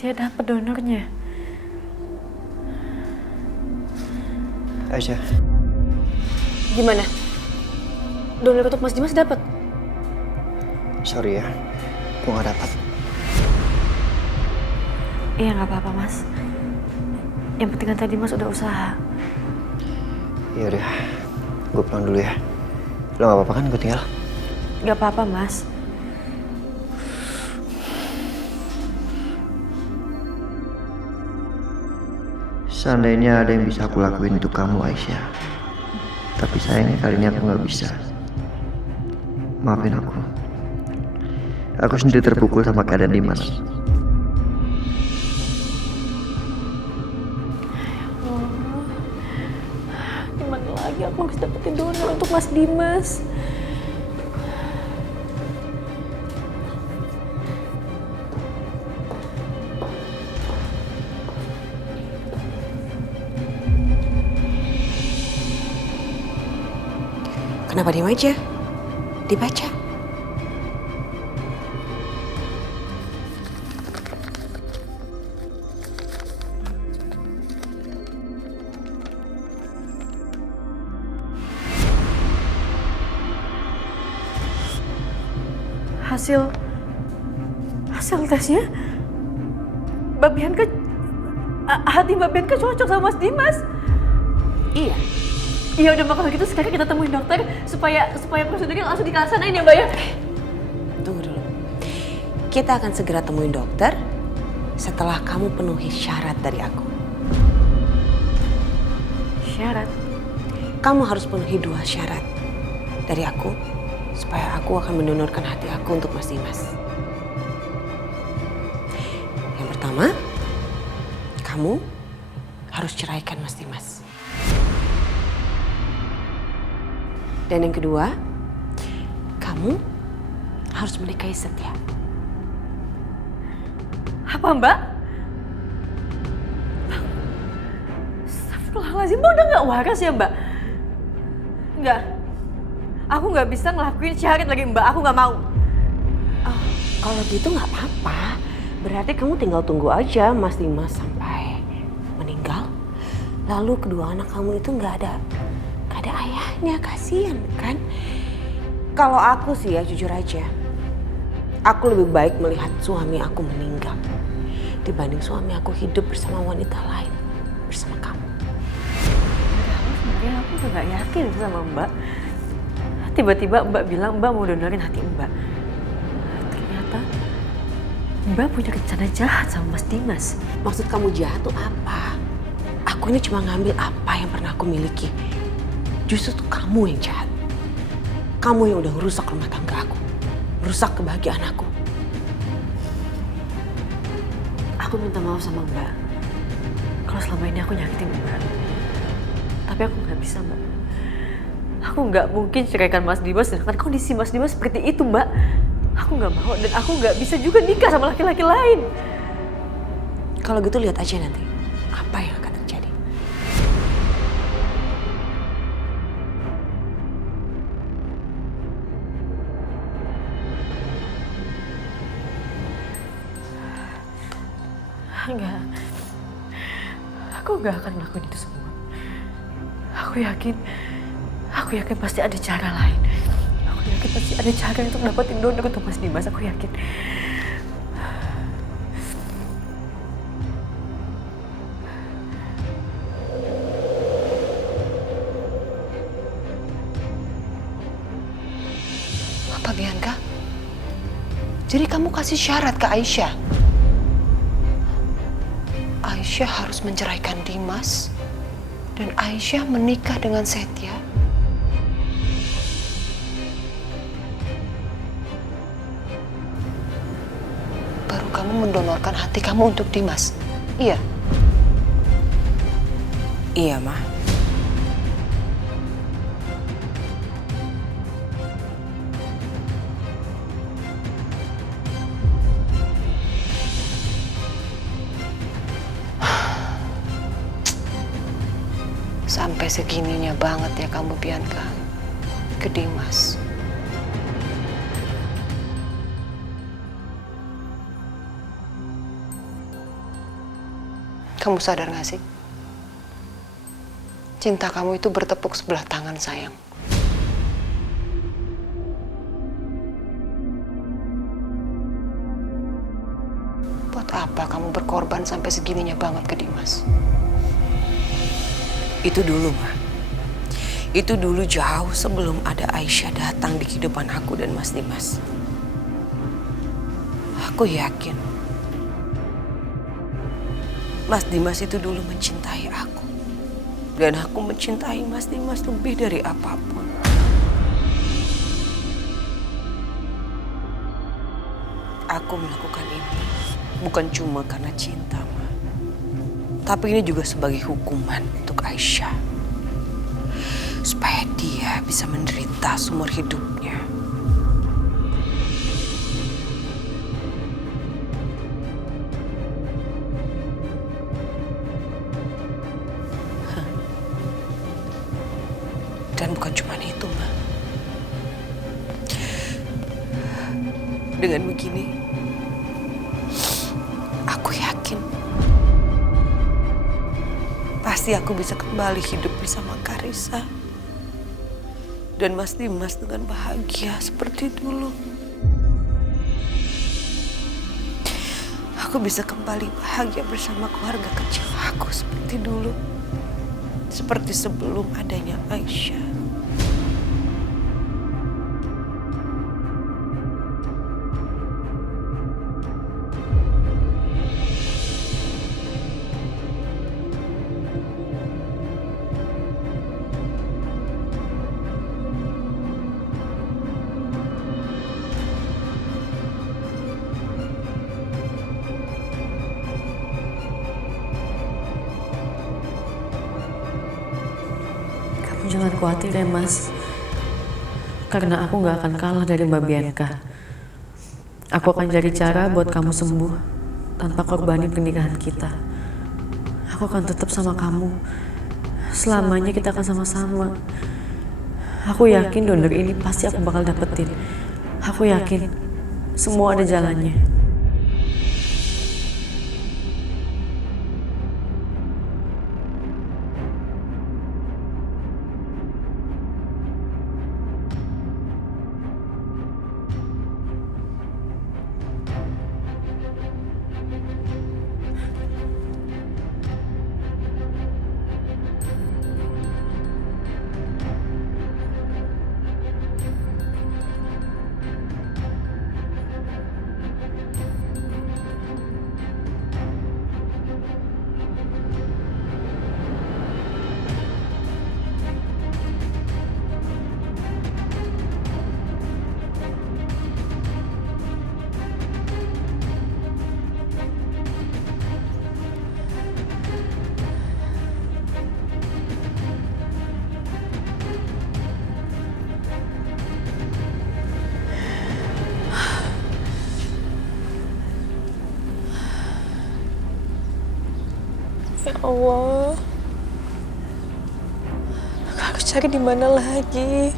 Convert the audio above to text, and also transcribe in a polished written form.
Setia dapat donornya. Aisyah. Gimana? Donor untuk Mas Dimas dapat? Sorry ya, gue gak dapat. Iya nggak apa-apa Mas. Yang penting kan tadi Mas udah usaha. Ya udah, gue pulang dulu ya. Lo gak apa-apa kan gue tinggal? Gak apa-apa Mas. Seandainya ada yang bisa aku lakuin untuk kamu Aisyah, tapi sayangnya kali ini aku gak bisa. Maafin aku. Aku sendiri terpukul sama keadaan Dimas. Gimana lagi aku harus dapetin donor untuk Mas Dimas? Kenapa diam aja? Dibaca. Hasil tesnya Mbak Bianca, hati Mbak Bianca cocok sama Mas Dimas. Iya. Iya udah kalau gitu sekarang kita temuin dokter supaya prosedurnya langsung dilaksanain ya Mbak ya. Tunggu dulu. Kita akan segera temuin dokter setelah kamu penuhi syarat dari aku. Syarat? Kamu harus penuhi 2 syarat dari aku supaya aku akan mendonorkan hati aku untuk Mas Dimas. Yang pertama, kamu harus ceraikan Mas Dimas. Dan yang kedua, kamu harus menikahi Setia. Apa Mbak? Astagfirullahaladzim, Mbak udah gak waras ya Mbak? Enggak. Aku gak bisa ngelakuin syarat lagi Mbak, aku gak mau. Oh, kalau gitu nggak apa-apa. Berarti kamu tinggal tunggu aja Mas Dimas sampai meninggal. Lalu kedua anak kamu itu nggak ada ayahnya, kasihan kan? Kalau aku sih ya jujur aja, aku lebih baik melihat suami aku meninggal dibanding suami aku hidup bersama wanita lain, bersama kamu. Sebenarnya aku udah gak yakin sama Mbak. Tiba-tiba Mbak bilang Mbak mau donorin hati Mbak. Ternyata Mbak punya rencana jahat sama Mas Dimas. Maksud kamu jahat tuh apa? Aku ini cuma ngambil apa yang pernah aku miliki. Justru tuh kamu yang jahat. Kamu yang udah ngerusak rumah tangga aku. Merusak kebahagiaan aku. Aku minta maaf sama Mbak. Kalau selama ini aku nyakitin Mbak. Tapi aku gak bisa Mbak. Aku gak mungkin ceraikan Mas Dimas dengan kondisi Mas Dimas seperti itu Mbak. Aku gak mau dan aku gak bisa juga nikah sama laki-laki lain. Kalau gitu lihat aja nanti apa yang akan terjadi. Enggak. Aku gak akan melakukan itu semua. Aku yakin pasti ada cara lain. Aku yakin pasti ada cara untuk dapetin donor untuk Mas Dimas. Aku yakin. Apa Bianca? Jadi kamu kasih syarat ke Aisyah? Aisyah harus menceraikan Dimas dan Aisyah menikah dengan Setia. Baru kamu mendonorkan hati kamu untuk Dimas. Iya. Iya, Ma. Sampai segininya banget ya kamu Bianca ke Dimas. Kamu sadar gak sih? Cinta kamu itu bertepuk sebelah tangan, sayang. Buat apa kamu berkorban sampai segininya banget ke Dimas? Itu dulu, Ma. Itu dulu jauh sebelum ada Aisyah datang di kehidupan aku dan Mas Dimas. Aku yakin Mas Dimas itu dulu mencintai aku. Dan aku mencintai Mas Dimas lebih dari apapun. Aku melakukan ini bukan cuma karena cinta, Ma. Tapi ini juga sebagai hukuman untuk Aisyah. Supaya dia bisa menderita seumur hidupnya. Dan bukan cuma itu, Ma. Dengan begini, aku yakin pasti aku bisa kembali hidup bersama Karissa dan Mas Dimas dengan bahagia seperti dulu. Aku bisa kembali bahagia bersama keluarga kecil aku seperti dulu. Seperti sebelum adanya Aisyah. Jangan khawatir ya, Mas. Karena aku gak akan kalah dari Mbak Bianca. Aku akan cari cara buat kamu sembuh tanpa korbani pernikahan kita. Aku akan tetap sama kamu. Selamanya kita akan sama-sama. Aku yakin donor ini pasti aku bakal dapetin. Aku yakin semua ada jalannya. Ya Allah, aku cari di mana lagi?